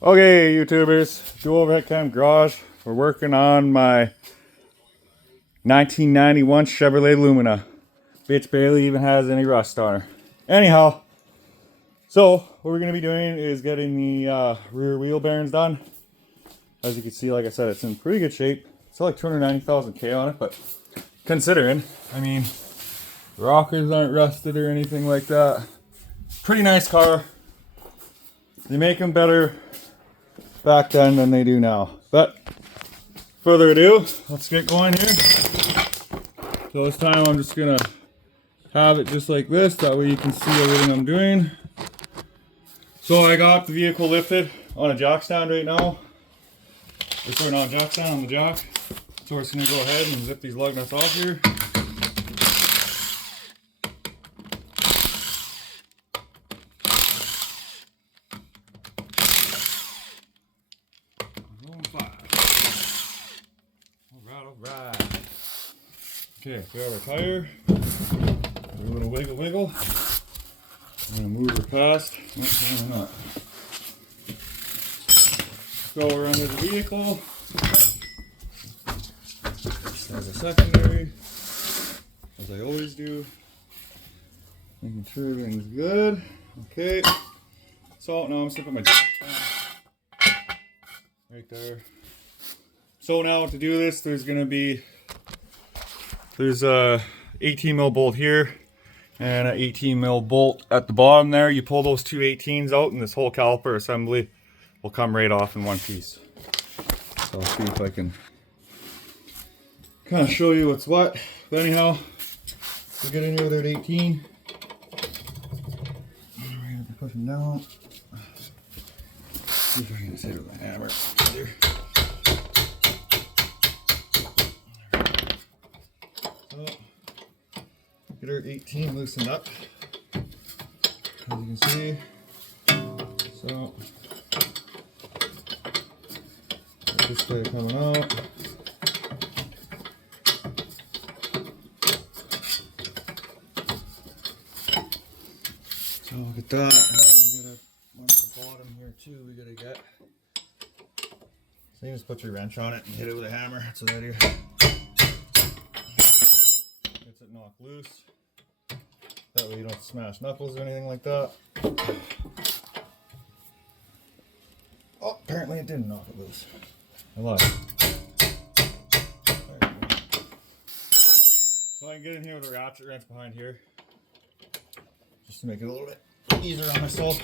Okay, YouTubers, Dual Overhead Cam Garage. We're working on my 1991 Chevrolet Lumina. Bitch barely even has any rust on her. Anyhow, so what we're going to be doing is getting the rear wheel bearings done. As you can see, like I said, it's in pretty good shape. It's like 290,000 K on it, but considering, I mean, the rockers aren't rusted or anything like that. Pretty nice car. They make them better back then than they do now. But further ado, let's get going here. So this time I'm just gonna have it just like this, that way you can see everything I'm doing. So I got the vehicle lifted on a jack stand right now. Sorry, not a jack stand, on the jack. So we're just gonna go ahead and zip these lug nuts off here. Alright. Okay, we have our tire. We're gonna wiggle. I'm gonna move her past. Nope, not. Go around with the vehicle. There's a secondary, as I always do. Making sure everything's good. Okay. So now I'm slipping my right there. So now to do this, there's a 18 mil bolt here and an 18 mil bolt at the bottom there. You pull those two 18s out and this whole caliper assembly will come right off in one piece. So I'll see if I can kind of show you what's what. But anyhow, we'll get in here with that 18. We're going to push them down. See if I can hit it with a hammer. There. Get our 18 loosened up, as you can see. So this way coming out. So look at that. And we got one at the bottom here too. We gotta get. So you just put your wrench on it and hit it with a hammer. That's what I do. Gets it knocked loose. That way you don't smash knuckles or anything like that. Oh, apparently it didn't knock it loose. I lied. So I can get in here with a ratchet wrench behind here, just to make it a little bit easier on myself.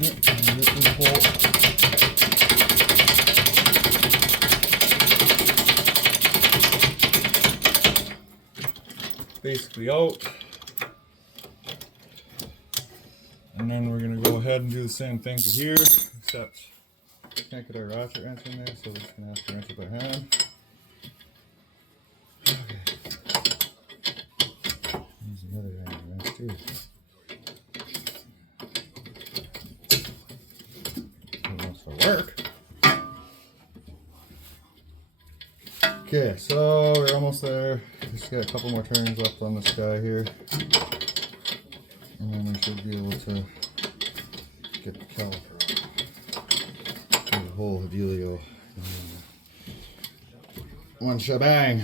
Yep, and rip this bolt. Basically out, and then we're going to go ahead and do the same thing to here, except can't get our ratchet wrench in there, so we're just going to have to wrench it by hand. Okay. Use the other hand wrench too. It wants to work. Okay, so we're almost there. Just got a couple more turns left on this guy here, and then we should be able to get the caliper off. The whole dealio. One shebang.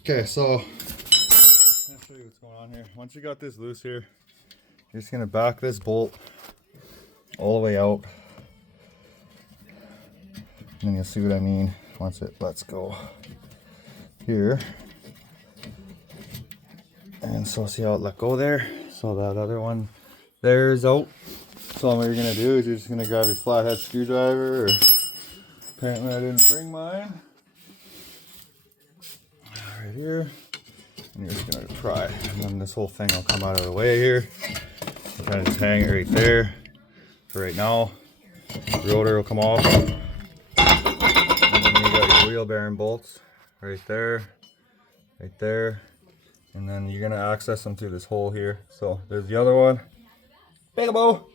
Okay, so I'll show you what's going on here. Once you got this loose here, you're just gonna back this bolt all the way out. And then you'll see what I mean once it lets go here. And so see how it let go there? So that other one there is out. So what you're gonna do is you're just gonna grab your flathead screwdriver, or apparently I didn't bring mine. Right here. And you're just gonna pry. And then this whole thing will come out of the way here. You kind of just hang it right there for right now. The rotor will come off. Wheel bearing bolts right there, and then you're gonna access them through this hole here. So there's the other one, big-a-bo,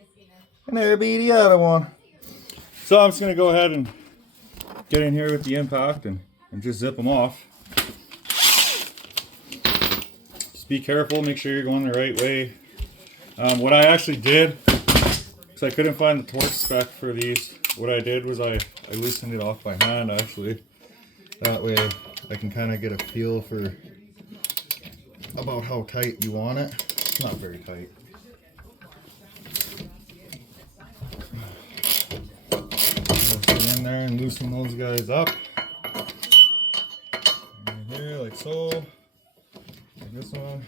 and there be the other one. So I'm just gonna go ahead and get in here with the impact and just zip them off. Just be careful, make sure you're going the right way. What I actually did, because I couldn't find the torque spec for these, what I did was I loosened it off by hand actually. That way I can kind of get a feel for about how tight you want it. It's not very tight. Get in there and loosen those guys up. Right here, like so. Like this one.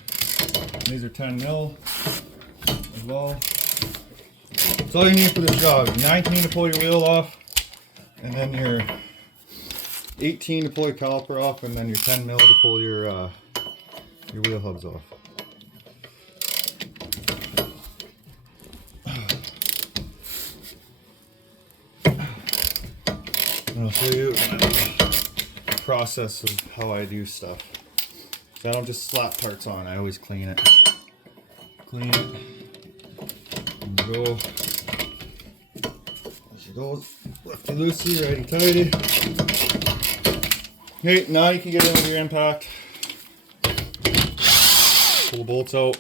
These are 10 mil as well. That's all you need for this job. 19 to pull your wheel off, and then your 18 to pull your caliper off, and then your 10 mil to pull your wheel hubs off. And I'll show you the process of how I do stuff. So I don't just slap parts on, I always clean it. Clean it. And go. There she goes. Lefty loosey, righty tighty. Okay, now you can get in with your impact. Pull the bolts out.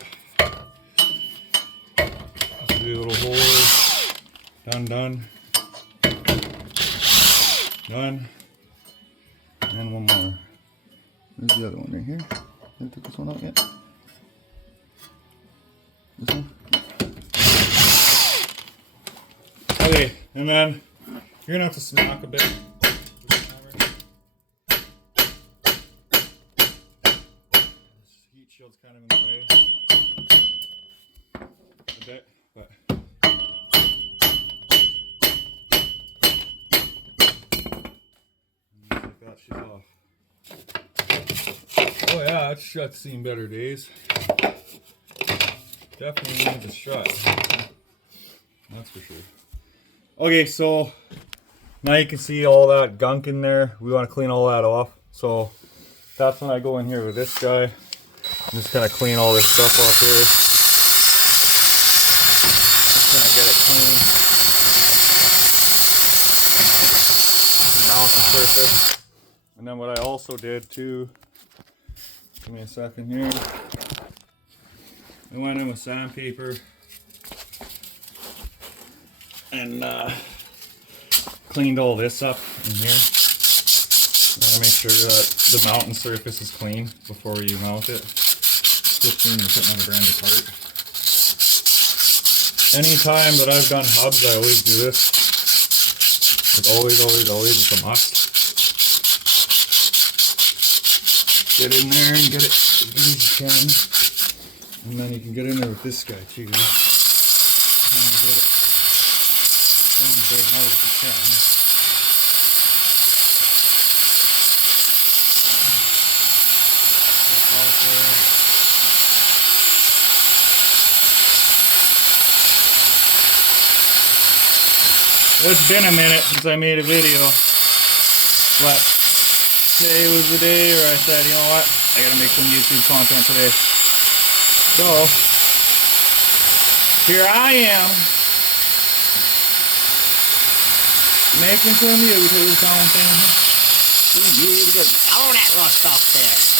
Just do a little hole. Done. Done. And one more. There's the other one right here. Did I take this one out yet? This one? Okay, and then you're gonna have to smack a bit. This heat shield's kind of in the way. A bit, but. Like that, she's off. Oh yeah, that strut's seen better days. Definitely needs a strut. That's for sure. Okay, so now you can see all that gunk in there. We want to clean all that off. So that's when I go in here with this guy. I'm just gonna clean all this stuff off here. Just gonna get it clean. Mount the surface. And then what I also did too, give me a second here. I went in with sandpaper and cleaned all this up in here. You want to make sure that the mounting surface is clean before you mount it, especially when you're putting on a brand new part. Anytime that I've done hubs, I always do this. Like always, it's a must. Get in there and get it as good as you can. And then you can get in there with this guy too. Trying to get it down there now if you can. Well, it's been a minute since I made a video, but today was the day where I said, you know what, I gotta make some YouTube content today. So, here I am, making some YouTube content. All that rust off there.